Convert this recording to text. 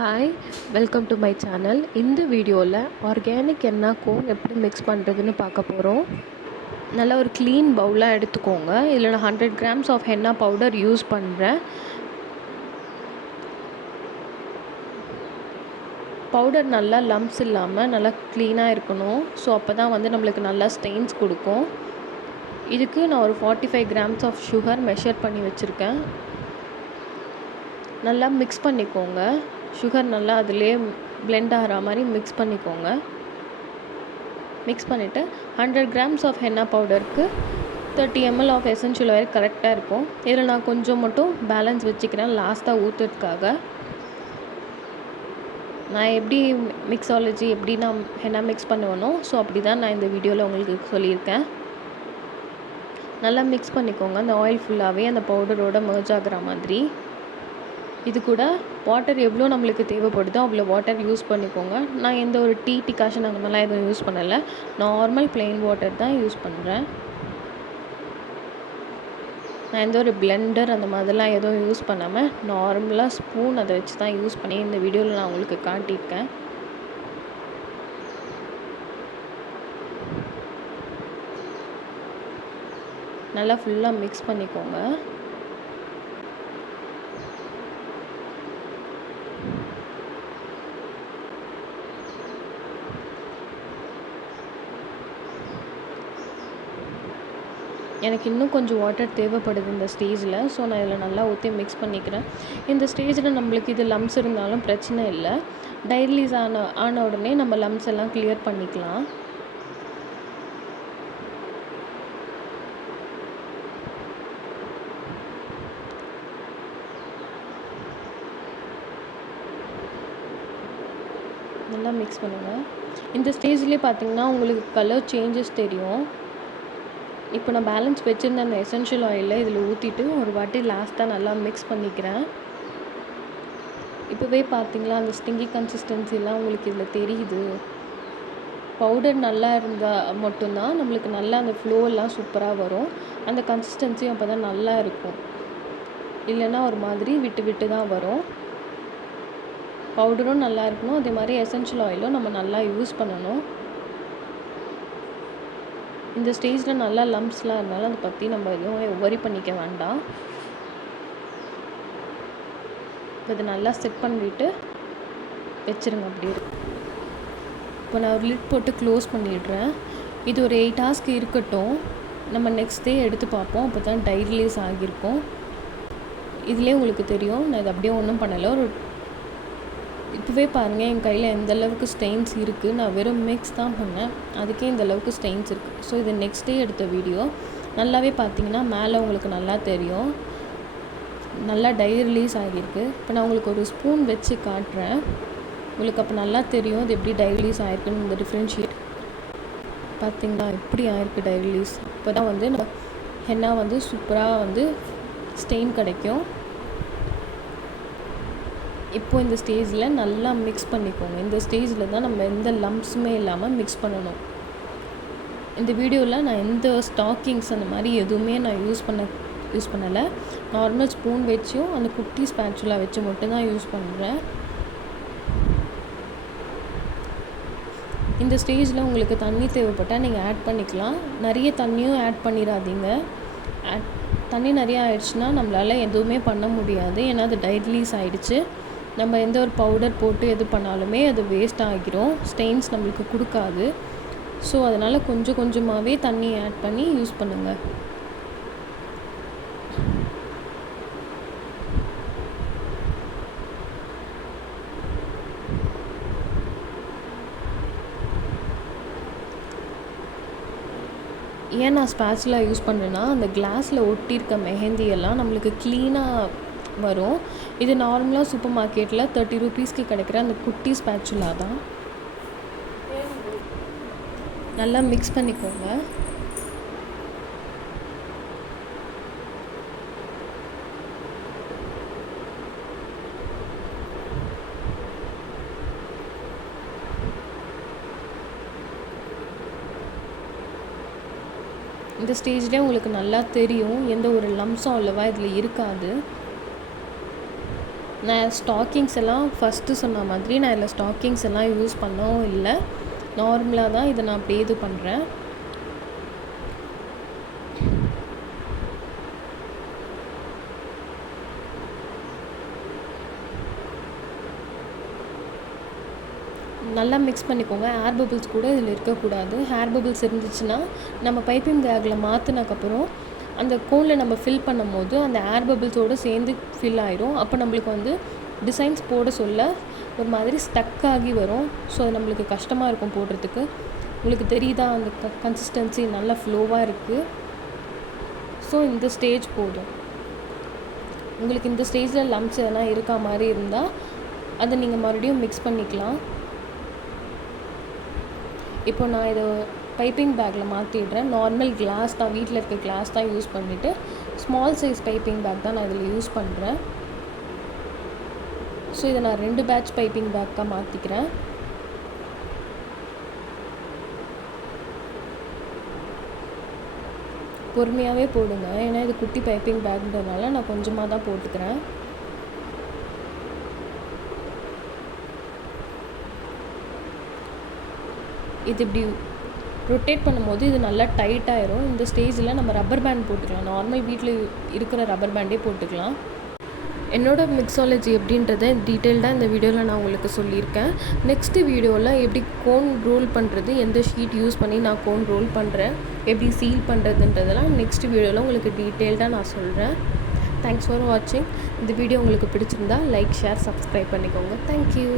Hi, welcome to my channel. இந்த வீடியோவில் organic எண்ணெய் கோன் எப்படி மிக்ஸ் பண்ணுறதுன்னு பார்க்க போகிறோம். நல்லா ஒரு க்ளீன் பவுலாக எடுத்துக்கோங்க. இதில் நான் 100 grams of henna powder use பண்ணுறேன். பவுடர் நல்லா லம்ப்ஸ் இல்லாமல் நல்லா க்ளீனாக இருக்கணும். ஸோ அப்போ தான் நம்மளுக்கு நல்லா ஸ்டெயின்ஸ் கொடுக்கும். இதுக்கு நான் ஒரு 45 கிராம்ஸ் ஆஃப் சுகர் மெஷர் பண்ணி வச்சுருக்கேன். நல்லா மிக்ஸ் பண்ணிக்கோங்க. சுகர் நல்லா அதிலே பிளெண்ட் ஆகிற மாதிரி மிக்ஸ் பண்ணிக்கோங்க. மிக்ஸ் பண்ணிவிட்டு 100 கிராம்ஸ் ஆஃப் ஹென்னா பவுடருக்கு 30 ml ஆஃப் எசென்ஷியல் ஆயில் கரெக்டாக இருக்கும். இதில் நான் கொஞ்சம் மட்டும் பேலன்ஸ் வச்சுக்கிறேன் லாஸ்ட்டாக ஊற்றுறதுக்காக. நான் எப்படி மிக்ஸாலஜி எப்படி நான் ஹென்னா மிக்ஸ் பண்ணுவேனோ ஸோ அப்படி தான் நான் இந்த வீடியோவில் உங்களுக்கு சொல்லியிருக்கேன். நல்லா மிக்ஸ் பண்ணிக்கோங்க. அந்த ஆயில் ஃபுல்லாகவே அந்த பவுடரோட மெர்ஜ் ஆகிற மாதிரி. இது கூட வாட்டர் எவ்வளோ நம்மளுக்கு தேவைப்படுதோ அவ்வளோ வாட்டர் யூஸ் பண்ணிக்கோங்க. நான் எந்த ஒரு டிகாஷன் அந்த மாதிரிலாம் எதுவும் யூஸ் பண்ணலை. நார்மல் ப்ளெயின் வாட்டர் தான் யூஸ் பண்ணுறேன். நான் எந்த ஒரு பிளெண்டர் அந்த மாதிரிலாம் எதுவும் யூஸ் பண்ணாமல் நார்மலாக ஸ்பூன் அதை வச்சு தான் யூஸ் பண்ணி இந்த வீடியோவில் நான் உங்களுக்கு காட்டியிருக்கேன். நல்லா ஃபுல்லாக மிக்ஸ் பண்ணிக்கோங்க. எனக்கு இன்னும் கொஞ்சம் வாட்டர் தேவைப்படுது இந்த ஸ்டேஜில். ஸோ நான் இதில் நல்லா ஊற்றி மிக்ஸ் பண்ணிக்கிறேன். இந்த ஸ்டேஜில் நம்மளுக்கு இது லம்ப்ஸ் இருந்தாலும் பிரச்சனை இல்லை. டை ரிலீஸ் ஆன உடனே நம்ம லம்ப்ஸ் எல்லாம் கிளியர் பண்ணிக்கலாம். நல்லா மிக்ஸ் பண்ணுங்கள். இந்த ஸ்டேஜ்லேயே பார்த்தீங்கன்னா உங்களுக்கு கலர் சேஞ்சஸ் தெரியும். இப்போ நான் பேலன்ஸ் வச்சுருந்த அந்த எசென்ஷியல் ஆயிலில் இதில் ஊற்றிட்டு ஒரு வாட்டி லாஸ்ட்டாக நல்லா மிக்ஸ் பண்ணிக்கிறேன். இப்போவே பார்த்தீங்களா அந்த ஸ்டிங்கி கன்சிஸ்டன்சிலாம் உங்களுக்கு இதில் தெரியுது. பவுடர் நல்லா இருந்தால் மட்டும்தான் நம்மளுக்கு நல்லா அந்த ஃப்ளோலாம் சூப்பராக வரும். அந்த கன்சிஸ்டன்சியும் அப்போ தான் நல்லா இருக்கும். இல்லைன்னா ஒரு மாதிரி விட்டு விட்டு தான் வரும். பவுடரும் நல்லா இருக்கணும். அதே மாதிரி எசென்ஷியல் ஆயிலும் நம்ம நல்லா யூஸ் பண்ணணும். இந்த ஸ்டேஜில் நல்லா லம்ப்ஸ்லாம் இருந்தாலும் அதை பற்றி நம்ம எதுவும் ஒரி பண்ணிக்க வேண்டாம். இப்போ இதை நல்லா செட் பண்ணிவிட்டு வச்சுருங்க. அப்படி இருக்கு. இப்போ நான் ஒரு லிட் போட்டு க்ளோஸ் பண்ணிடுறேன். இது ஒரு 8 ஹவர்ஸ்க்கு இருக்கட்டும். நம்ம நெக்ஸ்ட் டே எடுத்து பார்ப்போம். அப்போ தான் டை ரிலீஸ் ஆகியிருக்கும். இதுலேயே உங்களுக்கு தெரியும் நான் இது அப்படியே ஒன்றும் பண்ணலை. இப்போவே பாருங்கள் என் கையில் எந்த அளவுக்கு ஸ்டெயின்ஸ் இருக்குது. நான் வெறும் மிக்ஸ் தான் பண்ணேன், அதுக்கே இந்த அளவுக்கு ஸ்டெயின்ஸ் இருக்குது. ஸோ இது நெக்ஸ்ட் டே எடுத்த வீடியோ. நல்லாவே பார்த்தீங்கன்னா மேலே உங்களுக்கு நல்லா தெரியும், நல்லா டை ரிலீஸ் ஆகியிருக்கு. இப்போ நான் உங்களுக்கு ஒரு ஸ்பூன் வச்சு காட்டுறேன். உங்களுக்கு அப்போ நல்லா தெரியும் இது எப்படி டை ரிலீஸ் ஆகிருக்குன்னு. இந்த டிஃப்ரென்ஷியேட் பார்த்தீங்களா எப்படி ஆகிருக்கு டை ரிலீஸ். இப்போ தான் நம்ம ஹென்னா சூப்பராக ஸ்டெயின் கிடைக்கும். இப்போது இந்த ஸ்டேஜில் நல்லா மிக்ஸ் பண்ணிக்கோங்க. இந்த ஸ்டேஜில் தான் நம்ம எந்த லம்ப்ஸுமே இல்லாமல் மிக்ஸ் பண்ணணும். இந்த வீடியோவில் நான் எந்த ஸ்டாக்கிங்ஸ் அந்த மாதிரி எதுவுமே நான் யூஸ் பண்ணலை. நார்மல் ஸ்பூன் வச்சும் அந்த குட்டி ஸ்பேச்சுலா வச்சு மட்டும்தான் யூஸ் பண்ணுறேன். இந்த ஸ்டேஜில் உங்களுக்கு தண்ணி தேவைப்பட்டால் நீங்கள் ஆட் பண்ணிக்கலாம். நிறைய தண்ணியும் ஆட் பண்ணிடாதீங்க. தண்ணி நிறையா ஆயிடுச்சுன்னா நம்மளால் எதுவுமே பண்ண முடியாது. ஏன்னா அது டை ரிலீஸ் ஆகிடுச்சு. நம்ம எந்த ஒரு பவுடர் போட்டு எது பண்ணாலுமே அது வேஸ்ட் ஆகிரும். ஸ்டெயின்ஸ் நம்மளுக்கு கொடுக்காது. ஸோ அதனால் கொஞ்சம் கொஞ்சமாகவே தண்ணி ஆட் பண்ணி யூஸ் பண்ணுங்கள். ஏன் நான் ஸ்பேச்சுலா யூஸ் பண்ணுறேன்னா அந்த கிளாஸில் ஒட்டியிருக்க மெஹந்தியெல்லாம் நம்மளுக்கு க்ளீனாக வரும். இது நார்மலாக சூப்பர் மார்க்கெட்டில் 30 ரூபீஸ்க்கு கிடைக்கிற அந்த குட்டி ஸ்பேச்சுலா தான். நல்லா மிக்ஸ் பண்ணிக்கோங்க. இந்த ஸ்டேஜ்லேயே உங்களுக்கு நல்லா தெரியும் எந்த ஒரு லம்ப்ஸும் அவ்வளோவா இதில் இருக்காது. நான் ஸ்டாக்கிங்ஸ் எல்லாம் ஃபஸ்ட்டு சொன்ன மாதிரி நான் இதில் ஸ்டாக்கிங்ஸ் எல்லாம் யூஸ் பண்ணவும் இல்லை, நார்மலாக தான் இதை நான் அப்படியே இது பண்ணுறேன். நல்லா மிக்ஸ் பண்ணிக்கோங்க. ஏர் பபிள்ஸ் கூட இதில் இருக்கக்கூடாது. ஹேர் பபிள்ஸ் இருந்துச்சுன்னா நம்ம பைப்பிங் பேக்கில் மாற்றினக்கப்புறம் அந்த கோனில் நம்ம ஃபில் பண்ணும் போது அந்த ஏர் பபிள்ஸோடு சேர்ந்து ஃபில் ஆயிரும். அப்போ நம்மளுக்கு வந்து டிசைன்ஸ் போட சொல்ல ஒரு மாதிரி ஸ்டக் ஆகி வரும். ஸோ அது நம்மளுக்கு கஷ்டமாக இருக்கும் போடுறதுக்கு. உங்களுக்கு தெரியுதா அந்த கன்சிஸ்டன்சி நல்லா ஃப்ளோவாக இருக்குது. ஸோ இந்த ஸ்டேஜ் போதும். உங்களுக்கு இந்த ஸ்டேஜில் லம்ப்ஸ் எதனா இருக்கா மாதிரி இருந்தால் அதை நீங்கள் மறுபடியும் மிக்ஸ் பண்ணிக்கலாம். இப்போ நான் இதை பைப்பிங் பேக்கில் மாற்றிடுறேன். நார்மல் கிளாஸ் தான், வீட்டில் இருக்க கிளாஸ் தான் யூஸ் பண்ணிவிட்டு ஸ்மால் சைஸ் பைப்பிங் பேக் தான் நான் இதில் யூஸ் பண்ணுறேன். ஸோ இதை நான் 2 பேட்ச் பைப்பிங் பேக்காக மாற்றிக்கிறேன். பொறுமையாகவே போடுங்க, ஏன்னா இது குட்டி பைப்பிங் பேக்ன்றதுனால நான் கொஞ்சமாக தான் போட்டுக்கிறேன். இது இப்படி ரொட்டேட் பண்ணும்போது இது நல்லா டைட் ஆயிரும். இந்த ஸ்டேஜில் நம்ம ரப்பர் பேண்ட் போட்டுக்கலாம். நார்மல் வீட்டில் இருக்கிற ரப்பர் பேண்டே போட்டுக்கலாம். என்னோடய மிக்ஸாலஜி எப்படின்றத டீட்டெயில்டாக இந்த வீடியோவில் நான் உங்களுக்கு சொல்லியிருக்கேன். நெக்ஸ்ட்டு வீடியோவில் எப்படி கோன் ரோல் பண்ணுறது, எந்த ஷீட் யூஸ் பண்ணி நான் கோன் ரோல் பண்ணுறேன், எப்படி சீல் பண்ணுறதுன்றதெல்லாம் நெக்ஸ்ட் வீடியோவில் உங்களுக்கு டீட்டெயில்டாக நான் சொல்கிறேன். தேங்க்ஸ் ஃபார் வாட்சிங். இந்த வீடியோ உங்களுக்கு பிடிச்சிருந்தா லைக், ஷேர், சப்ஸ்கிரைப் பண்ணிக்கோங்க. தேங்க்யூ.